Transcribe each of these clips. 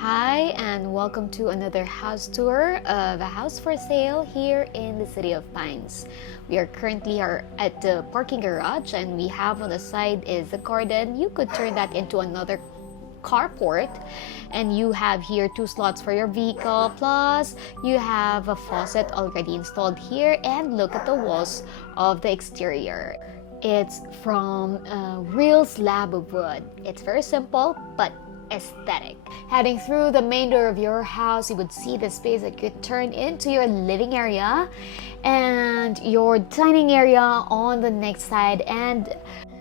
Hi and welcome to another house tour of a house for sale here in the city of Pines. We are currently at the parking garage and we have on the side is a garden. You could turn that into another carport, and you have here 2 slots for your vehicle, plus you have a faucet already installed here, and look at the walls of the exterior. It's from a real slab of wood. It's very simple but aesthetic. Heading through the main door of your house, you would see the space that could turn into your living area and your dining area on the next side. And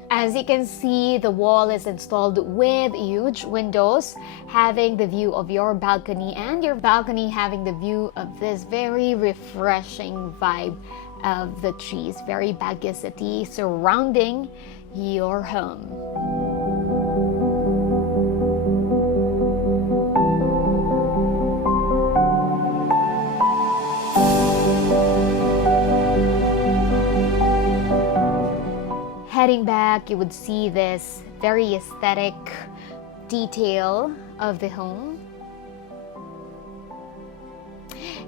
as you can see, the wall is installed with huge windows having the view of your balcony, and your balcony having the view of this very refreshing vibe of the trees, very Baguio City surrounding your home. Heading back, you would see this very aesthetic detail of the home.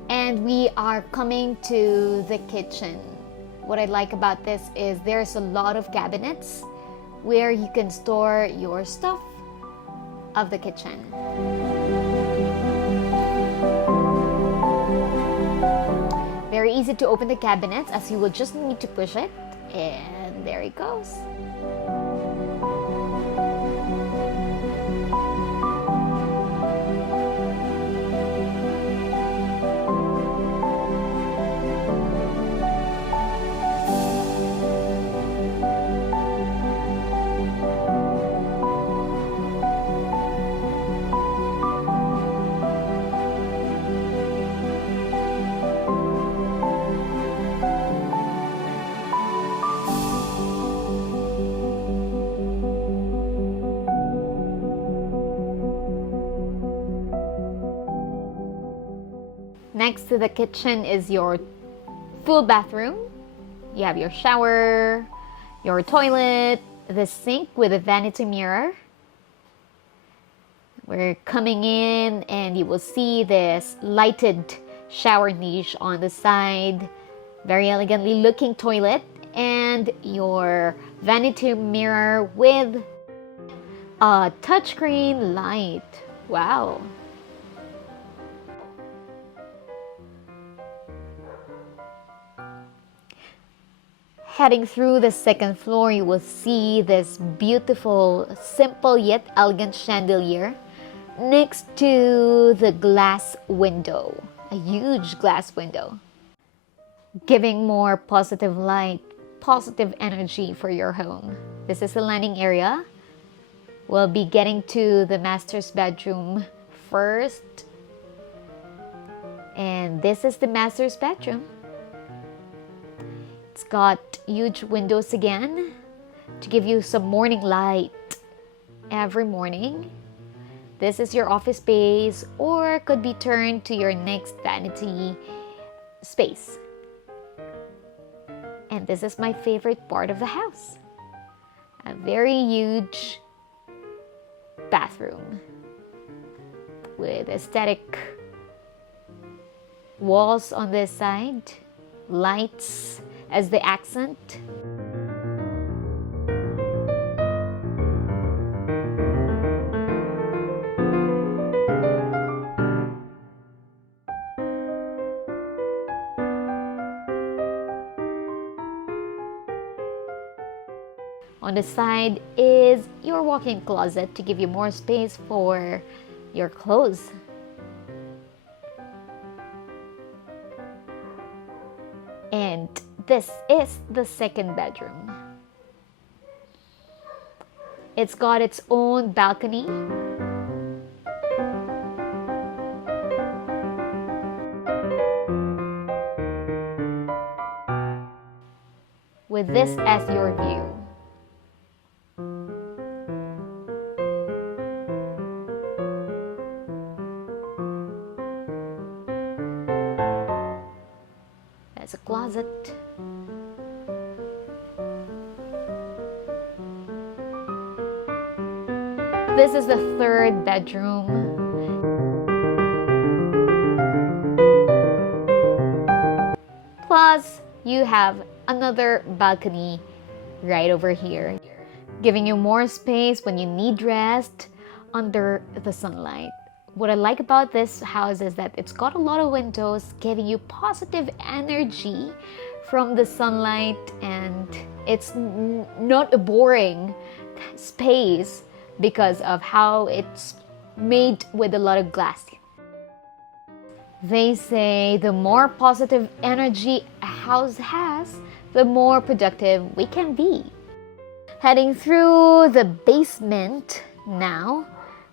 And we are coming to the kitchen. What I like about this is there's a lot of cabinets where you can store your stuff of the kitchen. Very easy to open the cabinets, as you will just need to push it, and there it goes. Next to the kitchen is your full bathroom. You have your shower, your toilet, the sink with a vanity mirror. We're coming in and you will see this lighted shower niche on the side, very elegantly looking toilet, and your vanity mirror with a touchscreen light. Wow. Heading through the second floor, you will see this beautiful, simple yet elegant chandelier next to the glass window, a huge glass window, giving more positive light, positive energy for your home. This is the landing area. We'll be getting to the master's bedroom first. And this is the master's bedroom. It's got huge windows again to give you some morning light every morning. This is your office space, or could be turned to your next vanity space. And this is my favorite part of the house. A very huge bathroom with aesthetic walls on this side, lights as the accent. On the side is your walk-in closet to give you more space for your clothes. And this is the second bedroom. It's got its own balcony. With this as your view. There's a closet. This is the third bedroom. Plus, you have another balcony right over here, giving you more space when you need rest under the sunlight. What I like about this house is that it's got a lot of windows, giving you positive energy from the sunlight, and it's not a boring space because of how it's made with a lot of glass. They say the more positive energy a house has, the more productive we can be. Heading through the basement now,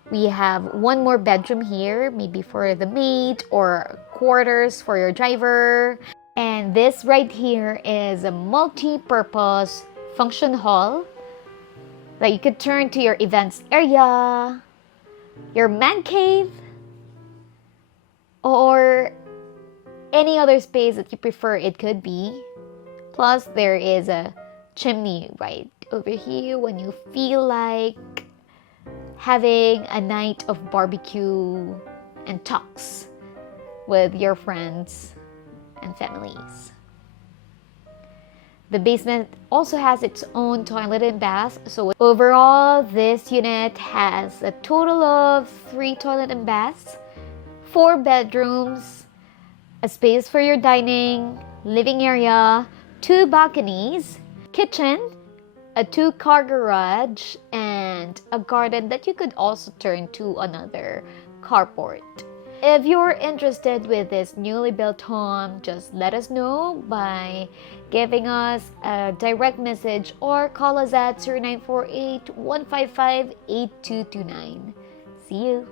we have one more bedroom here, maybe for the maid or quarters for your driver. And this right here is a multi-purpose function hall that you could turn to your events area, your man cave, or any other space that you prefer it could be. Plus, there is a chimney right over here when you feel like having a night of barbecue and talks with your friends and families. The basement also has its own toilet and bath, so overall this unit has a total of 3 toilet and baths, 4 bedrooms, a space for your dining, living area, 2 balconies, kitchen, a 2-car garage, and a garden that you could also turn to another carport. If you're interested with this newly built home, just let us know by giving us a direct message or call us at 0948-155-8229. See you!